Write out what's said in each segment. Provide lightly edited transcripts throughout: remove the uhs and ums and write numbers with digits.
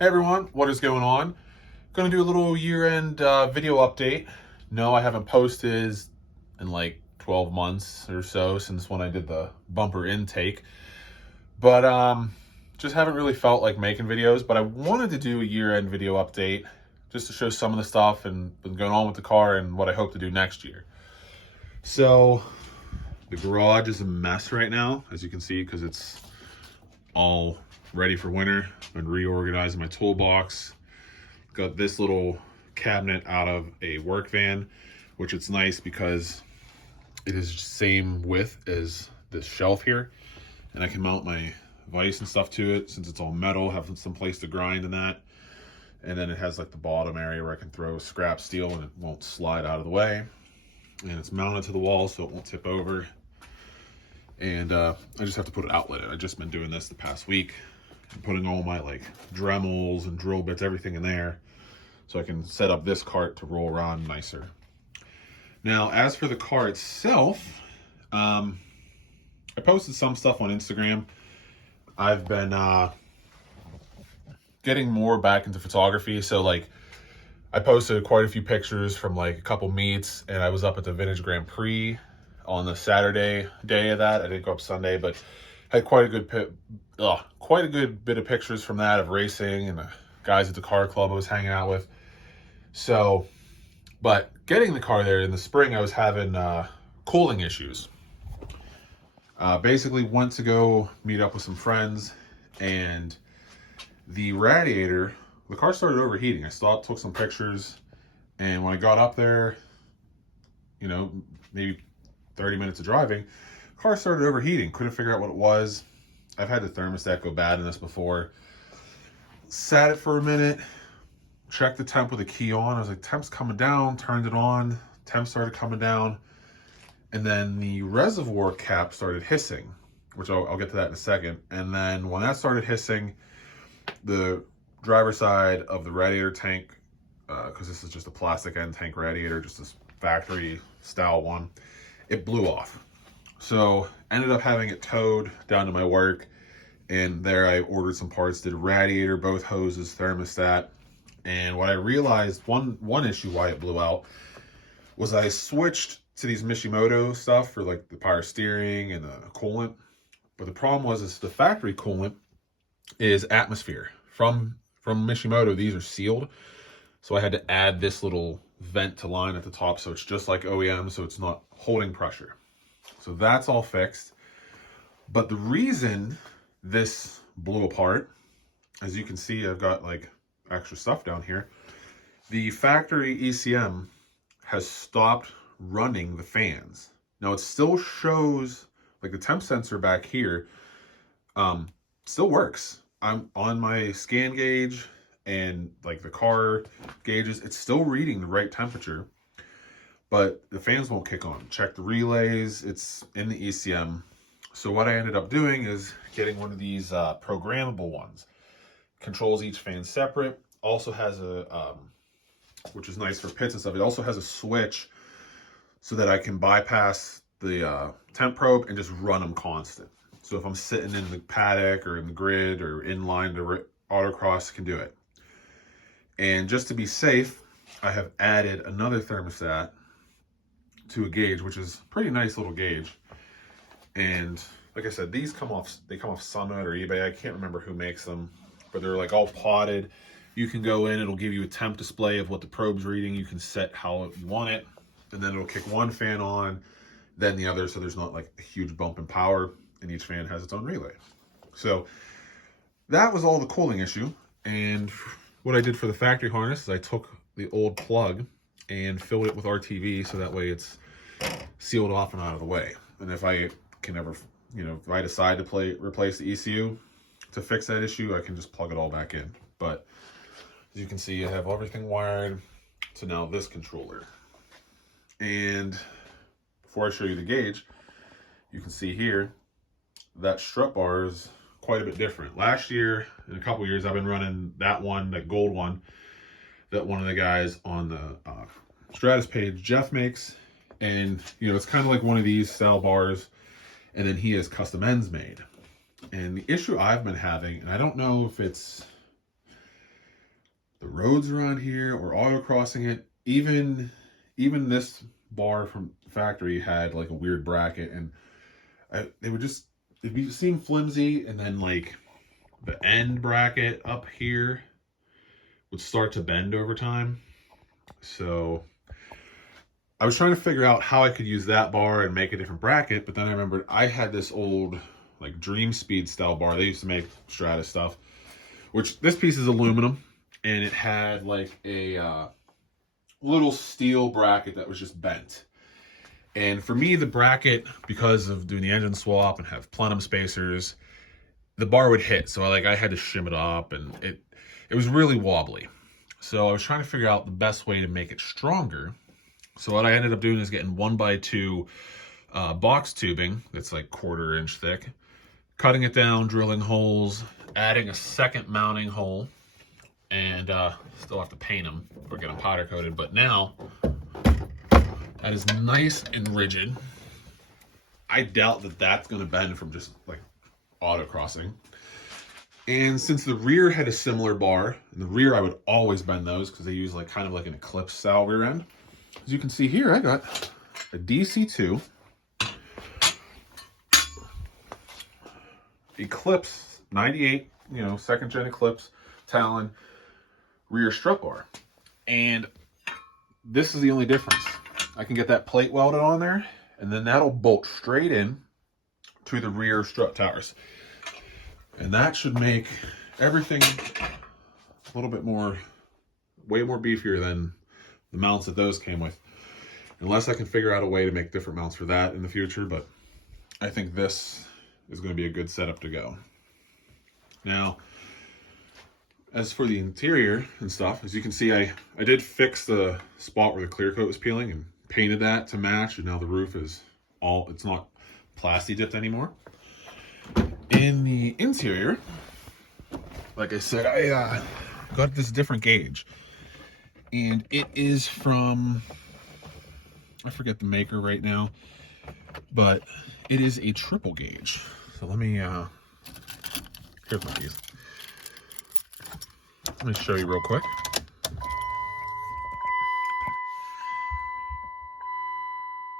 Hey everyone, what is going on? Gonna do a little year-end video update. No, I haven't posted in like 12 months or so since when I did the bumper intake. But just haven't really felt like making videos, but I wanted to do a year-end video update just to show some of the stuff and been going on with the car and what I hope to do next year. So the garage is a mess right now, as you can see, because it's all ready for winter. Been reorganizing my toolbox. Got this little cabinet out of a work van, which it's nice because it is the same width as this shelf here, and I can mount my vise and stuff to it since it's all metal, have some place to grind in that. And then it has like the bottom area where I can throw scrap steel and it won't slide out of the way. And it's mounted to the wall so it won't tip over. And I just have to put an outlet in. I've just been doing this the past week. I'm putting all my like Dremels and drill bits, everything in there, so I can set up this cart to roll around nicer. Now, as for the car itself, I posted some stuff on Instagram. I've been getting more back into photography, so like I posted quite a few pictures from like a couple meets, and I was up at the Vintage Grand Prix on the Saturday day of that. I didn't go up Sunday, but had quite a good bit of pictures from that of racing and the guys at the car club I was hanging out with. So, but getting the car there in the spring, I was having cooling issues. Basically went to go meet up with some friends, and the radiator, the car started overheating. I stopped, took some pictures, and when I got up there, maybe 30 minutes of driving, car started overheating. Couldn't figure out what it was. I've had the thermostat go bad in this before. Sat it for a minute, checked the temp with a key on. I was like, temp's coming down, turned it on, temp started coming down. And then the reservoir cap started hissing, which I'll get to that in a second. And then when that started hissing, the driver's side of the radiator tank, because this is just a plastic end tank radiator, just this factory style one, it blew off. So ended up having it towed down to my work, and there I ordered some parts, did radiator, both hoses, thermostat. And what I realized, one issue why it blew out was I switched to these Mishimoto stuff for like the power steering and the coolant. But the problem was the factory coolant is atmosphere. From Mishimoto, these are sealed. So I had to add this little vent to line at the top, so it's just like OEM, so it's not holding pressure. So that's all fixed. But the reason this blew apart, as you can see, I've got like extra stuff down here. The factory ECM has stopped running the fans. Now it still shows, like the temp sensor back here, still works. I'm on my scan gauge and like the car gauges, it's still reading the right temperature, but the fans won't kick on. Check the relays, it's in the ECM. So what I ended up doing is getting one of these programmable ones. Controls each fan separate. Also has a, which is nice for pits and stuff, it also has a switch so that I can bypass the temp probe and just run them constant. So if I'm sitting in the paddock or in the grid or in line to autocross, I can do it. And just to be safe, I have added another thermostat to a gauge, which is a pretty nice little gauge. And like I said, these come off Summit or eBay. I can't remember who makes them, but they're like all potted. You can go in, it'll give you a temp display of what the probe's reading. You can set how you want it, and then it'll kick one fan on, then the other, so there's not like a huge bump in power, and each fan has its own relay. So that was all the cooling issue. And what I did for the factory harness is I took the old plug and filled it with RTV, so that way it's sealed off and out of the way. And if I can ever, if I decide to replace the ECU to fix that issue, I can just plug it all back in. But as you can see, I have everything wired to now this controller. And before I show you the gauge, you can see here that strut bar is quite a bit different. Last year, in a couple years, I've been running that one, that gold one, that one of the guys on the Stratus page, Jeff, makes. And, it's kind of like one of these style bars, and then he has custom ends made. And the issue I've been having, and I don't know if it's the roads around here or autocrossing it. Even this bar from factory had like a weird bracket, and it'd seem flimsy, and then like the end bracket up here would start to bend over time. So I was trying to figure out how I could use that bar and make a different bracket, but then I remembered I had this old like Dream Speed style bar. They used to make Stratus stuff, which this piece is aluminum, and it had like a little steel bracket that was just bent. And for me, the bracket, because of doing the engine swap and have plenum spacers, the bar would hit. So I had to shim it up, and it was really wobbly. So I was trying to figure out the best way to make it stronger. So what I ended up doing is getting 1x2 box tubing that's like 1/4 inch thick, cutting it down, drilling holes, adding a second mounting hole, and still have to paint them or get them powder coated. But now that is nice and rigid. I doubt that that's going to bend from just like autocrossing. And since the rear had a similar bar, in the rear I would always bend those because they use like kind of like an Eclipse style rear end. As you can see here, I got a DC2 Eclipse 98, second gen Eclipse Talon rear strut bar. And this is the only difference. I can get that plate welded on there, and then that'll bolt straight in to the rear strut towers. And that should make everything a little bit way more beefier than the mounts that those came with. Unless I can figure out a way to make different mounts for that in the future, but I think this is going to be a good setup to go. Now, as for the interior and stuff, as you can see, I did fix the spot where the clear coat was peeling and painted that to match, and now the roof is it's not plasti dipped anymore. In the interior, like I said, I got this different gauge, and it is from, I forget the maker right now, but it is a triple gauge. So let me, here's my piece. Let me show you real quick.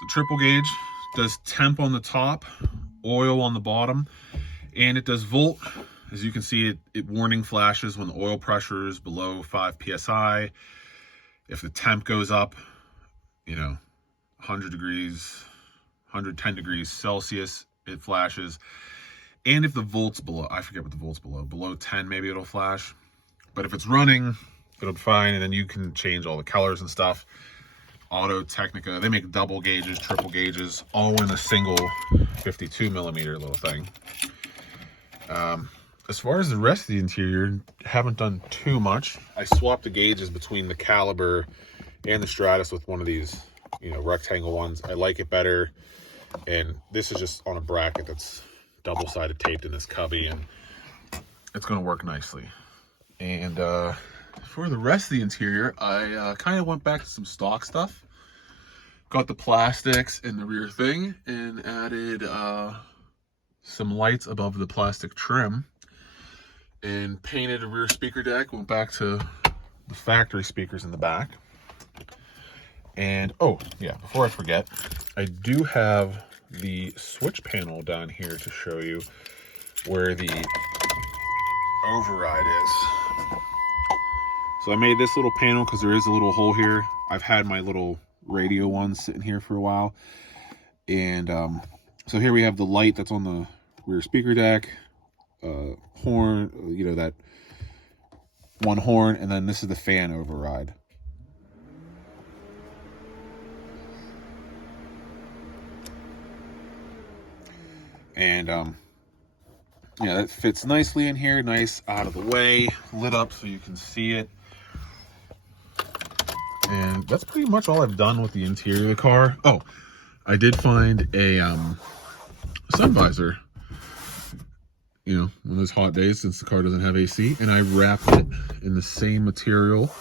So triple gauge does temp on the top, oil on the bottom, and it does volt. As you can see, it warning flashes when the oil pressure is below 5 psi. If the temp goes up, 100 degrees, 110 degrees Celsius, it flashes. And if the volt's below, I forget what the volt's below 10 maybe it'll flash. But if it's running, it'll be fine, and then you can change all the colors and stuff. Auto Technica, they make double gauges, triple gauges, all in a single 52 millimeter little thing. As far as the rest of the interior, haven't done too much. I swapped the gauges between the Caliber and the Stratus with one of these, rectangle ones. I like it better, and this is just on a bracket that's double-sided taped in this cubby, and it's going to work nicely. And for the rest of the interior, I kind of went back to some stock stuff. Got the plastics in the rear thing and added some lights above the plastic trim, and painted a rear speaker deck. Went back to the factory speakers in the back. And oh yeah, before I forget, I do have the switch panel down here to show you where the override is. So I made this little panel because there is a little hole here. I've had my little radio one sitting here for a while, and so here we have the light that's on the rear speaker deck, horn, that one horn, and then this is the fan override. And that fits nicely in here, nice out of the way, lit up so you can see it. And that's pretty much all I've done with the interior of the car. Oh, I did find a sun visor, one of those hot days since the car doesn't have AC, and I wrapped it in the same material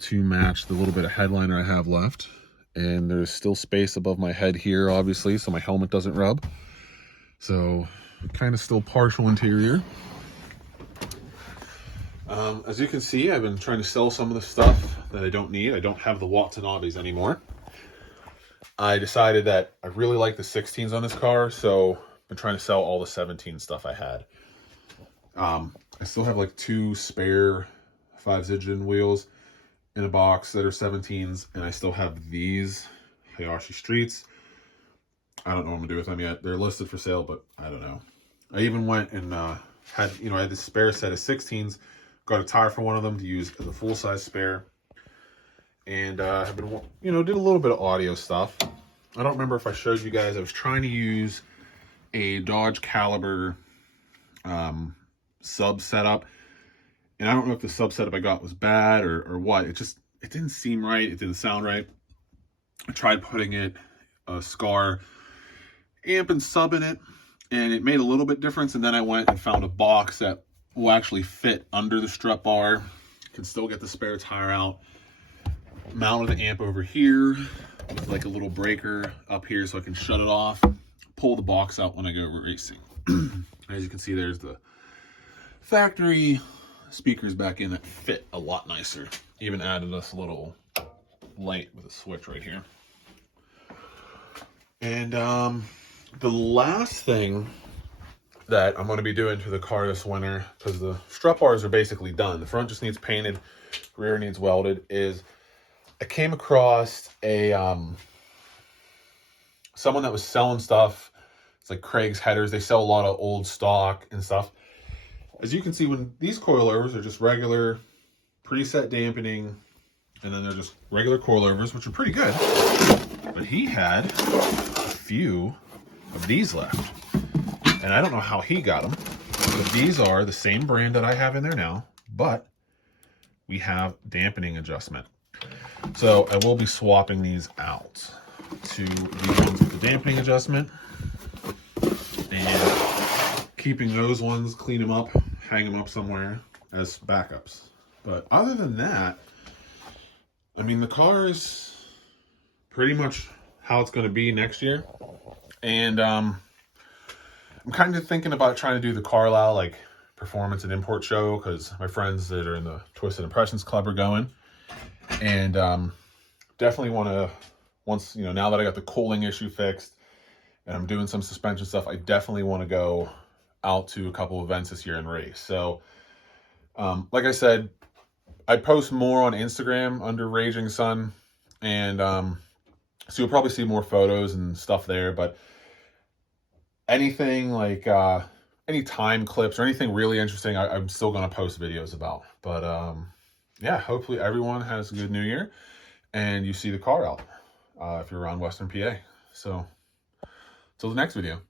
to match the little bit of headliner I have left. And there's still space above my head here, obviously, so my helmet doesn't rub. So kind of still partial interior. As you can see, I've been trying to sell some of the stuff that I don't need. I don't have the Watanabes anymore. I decided that I really like the 16s on this car, so I've been trying to sell all the 17 stuff I had. I still have like 2 spare 5-Zigen wheels in a box that are 17s, and I still have these Hayashi Streets. I don't know what I'm gonna do with them yet. They're listed for sale, but I don't know. I even went and had, I had this spare set of 16s, got a tire for one of them to use as a full-size spare, and have been, did a little bit of audio stuff. I don't remember if I showed you guys. I was trying to use a Dodge Caliber sub setup, and I don't know if the sub setup I got was bad or what. It didn't seem right. It didn't sound right. I tried putting a Scar amp and sub in it, and it made a little bit difference. And then I went and found a box that will actually fit under the strut bar. Can still get the spare tire out. Mounted the amp over here with like a little breaker up here so I can shut it off. Pull the box out when I go racing. As you can see, there's the factory speakers back in that fit a lot nicer. Even added this little light with a switch right here. And the last thing that I'm going to be doing to the car this winter, because the strut bars are basically done, the front just needs painted, rear needs welded, is I came across someone that was selling stuff. It's like Craig's Headers. They sell a lot of old stock and stuff. As you can see, when these coilovers are just regular preset dampening, and then they're just regular coilovers, which are pretty good. But he had a few of these left, and I don't know how he got them. But these are the same brand that I have in there now, but we have dampening adjustment. So I will be swapping these out to the ones with the dampening adjustment, and keeping those ones, clean them up, hang them up somewhere as backups. But other than that, I mean, the car is pretty much how it's going to be next year. And I'm kind of thinking about trying to do the Carlisle like performance and import show, because my friends that are in the Twisted Impressions Club are going. And definitely want to, once, now that I got the cooling issue fixed and I'm doing some suspension stuff, I definitely want to go out to a couple events this year and race. So like I said, I post more on Instagram under Raging Sun, and so you'll probably see more photos and stuff there. But anything like any time clips or anything really interesting, I'm still going to post videos about. But yeah, hopefully everyone has a good New Year and you see the car out if you're around Western PA. So till the next video.